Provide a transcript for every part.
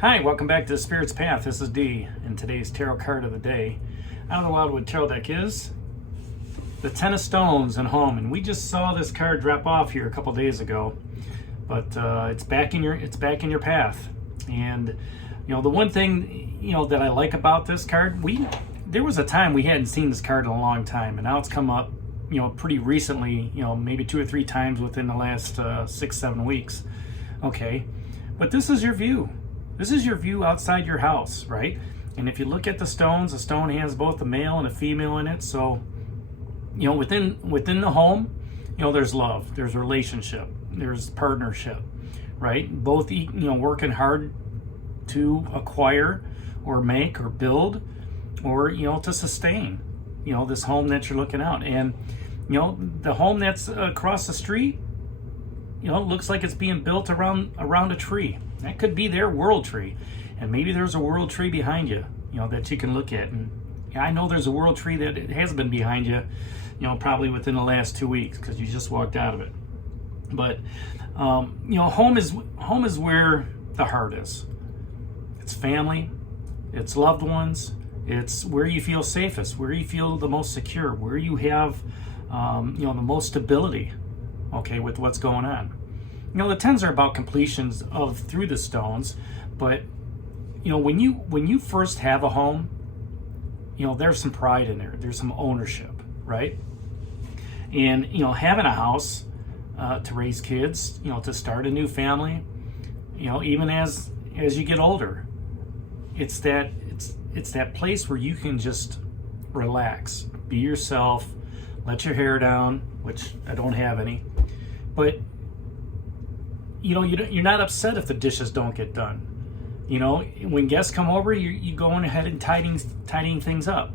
Hi, welcome back to the Spirit's Path. This is Dee, and today's tarot card of the day out of the Wildwood Tarot deck is the Ten of Stones and Home. And we just saw this card drop off here a couple days ago, but it's back in your path. And the one thing that I like about this card, there was a time we hadn't seen this card in a long time, and now it's come up pretty recently, maybe 2 or 3 times within the last 6-7 weeks. Okay, but this is your view. This is your view outside your house, right? And if you look at the stones, the stone has both a male and a female in it. So, within the home, there's love, there's relationship, there's partnership, right? Both, working hard to acquire or make or build or, to sustain, this home that you're looking out. And, the home that's across the street, looks like it's being built around a tree. That could be their world tree. And maybe there's a world tree behind you, that you can look at. And I know there's a world tree that has been behind you, probably within the last 2 weeks because you just walked out of it. But, home is where the heart is. It's family, it's loved ones, it's where you feel safest, where you feel the most secure, where you have, the most stability, okay, with what's going on. The tens are about completions through the stones, but when you first have a home, there's some pride in there. There's some ownership, right? And having a house to raise kids, to start a new family, even as you get older, it's that place where you can just relax, be yourself, let your hair down, which I don't have any, but you're not upset if the dishes don't get done. When guests come over, you going ahead and tidying things up.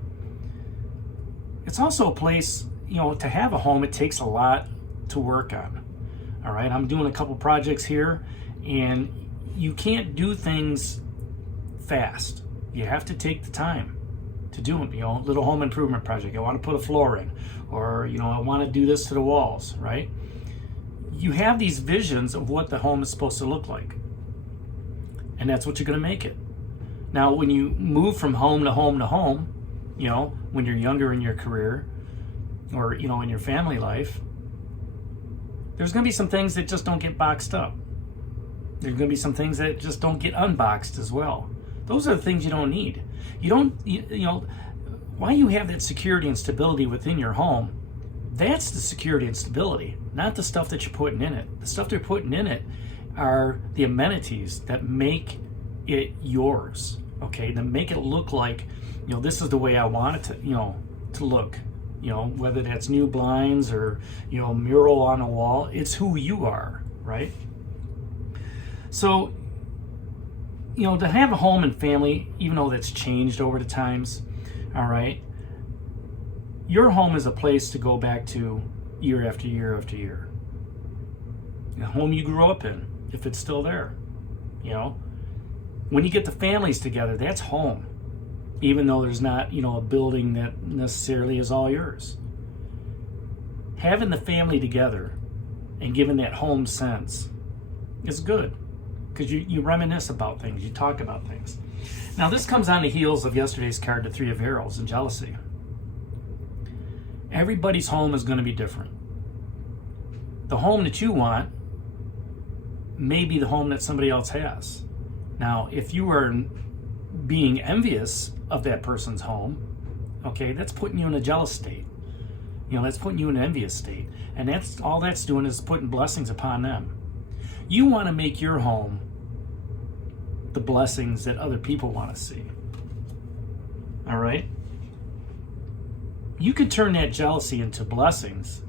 It's also a place, to have a home, it takes a lot to work on. All right, I'm doing a couple projects here, and you can't do things fast. You have to take the time to do them. Little home improvement project. I want to put a floor in, or I want to do this to the walls, right? You have these visions of what the home is supposed to look like. And that's what you're going to make it. Now, when you move from home to home to home, when you're younger in your career or, in your family life, there's going to be some things that just don't get boxed up. There's going to be some things that just don't get unboxed as well. Those are the things you don't need. Why you have that security and stability within your home, that's the security and stability, not the stuff that you're putting in it. The stuff they're putting in it are the amenities that make it yours, okay? That make it look like, this is the way I want it to look. Whether that's new blinds or, mural on a wall, it's who you are, right? So, to have a home and family, even though that's changed over the times, all right, your home is a place to go back to year after year after year. The home you grew up in, if it's still there. When you get the families together, that's home. Even though there's not, a building that necessarily is all yours. Having the family together and giving that home sense is good. Because you reminisce about things, you talk about things. Now this comes on the heels of yesterday's card, the Three of Arrows, and jealousy. Everybody's home is going to be different. The home that you want may be the home that somebody else has. Now, if you are being envious of that person's home, okay, that's putting you in a jealous state. That's putting you in an envious state. And that's all that's doing is putting blessings upon them. You want to make your home the blessings that other people want to see. All right? You could turn that jealousy into blessings.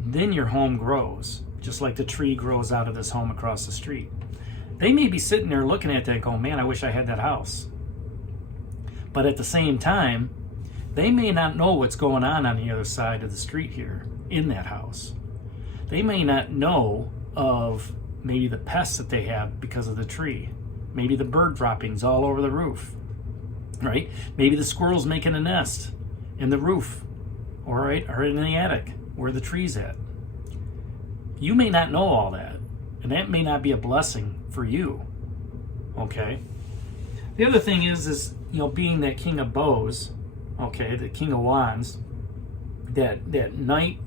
Then your home grows, just like the tree grows out of this home across the street. They may be sitting there looking at that going, man, I wish I had that house. But at the same time, they may not know what's going on the other side of the street here in that house. They may not know of maybe the pests that they have because of the tree. Maybe the bird droppings all over the roof, right? Maybe the squirrels making a nest in the roof, or in the attic where the tree's at. You may not know all that, and that may not be a blessing for you. Okay. The other thing is being that King of Bows, okay, the King of Wands, that knight,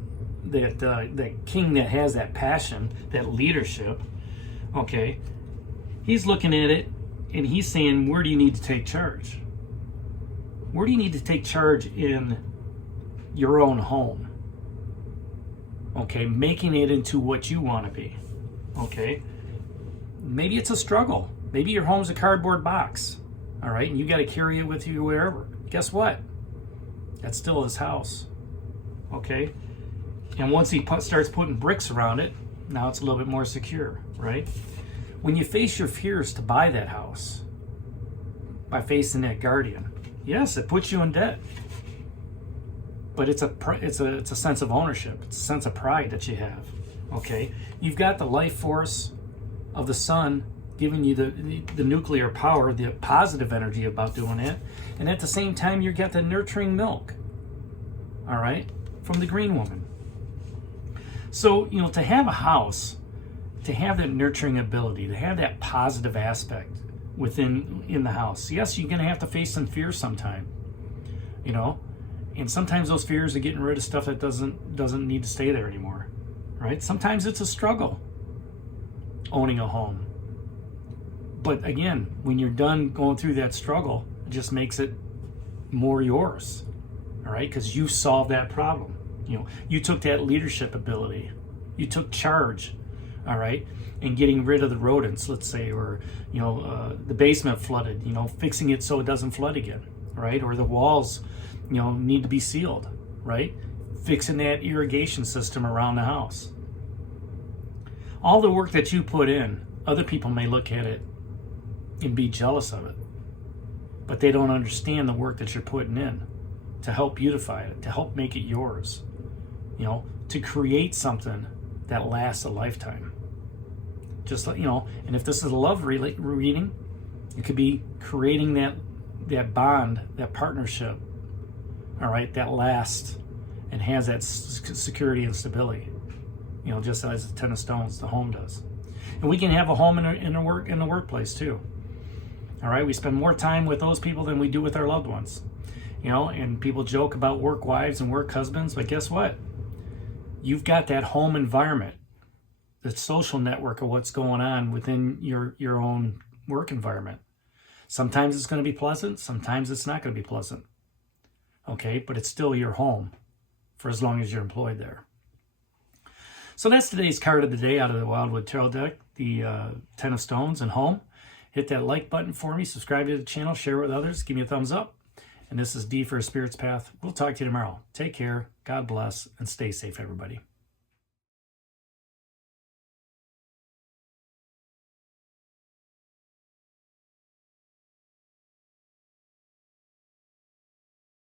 that king that has that passion, that leadership, okay, he's looking at it and he's saying, where do you need to take charge? Where do you need to take charge in your own home? Okay, making it into what you want to be. Okay, maybe it's a struggle. Maybe your home's a cardboard box, all right, and you got to carry it with you wherever. Guess what? That's still his house. Okay, and once he starts putting bricks around it, now it's a little bit more secure, right? When you face your fears to buy that house by facing that guardian, yes, it puts you in debt, but it's a sense of ownership. It's a sense of pride that you have. Okay, you've got the life force of the sun giving you the nuclear power, the positive energy about doing it, and at the same time you get the nurturing milk, all right, from the green woman. So to have a house, to have that nurturing ability, to have that positive aspect in the house, yes, you're going to have to face some fears sometime, and sometimes those fears are getting rid of stuff that doesn't need to stay there anymore, right? Sometimes it's a struggle owning a home. But again, when you're done going through that struggle, it just makes it more yours, all right? Because you solved that problem. You took that leadership ability. You took charge, all right? And getting rid of the rodents, let's say, or, the basement flooded, fixing it so it doesn't flood again, right? Or the walls, need to be sealed, right? Fixing that irrigation system around the house. All the work that you put in, other people may look at it and be jealous of it, but they don't understand the work that you're putting in to help beautify it, to help make it yours, to create something that lasts a lifetime. Just like, and if this is a love reading, it could be creating that bond, that partnership, all right, that lasts and has that security and stability, just as the Ten of Stones, the home does. And we can have a home in the workplace too. All right, we spend more time with those people than we do with our loved ones. And people joke about work wives and work husbands, but guess what? You've got that home environment, the social network of what's going on within your own work environment. Sometimes it's going to be pleasant, sometimes it's not going to be pleasant. Okay, but it's still your home for as long as you're employed there. So that's today's card of the day out of the Wildwood Tarot deck, the Ten of Stones and home. Hit that like button for me, subscribe to the channel, share it with others, give me a thumbs up. And this is D for a Spirit's Path. We'll talk to you tomorrow. Take care, God bless, and stay safe, everybody.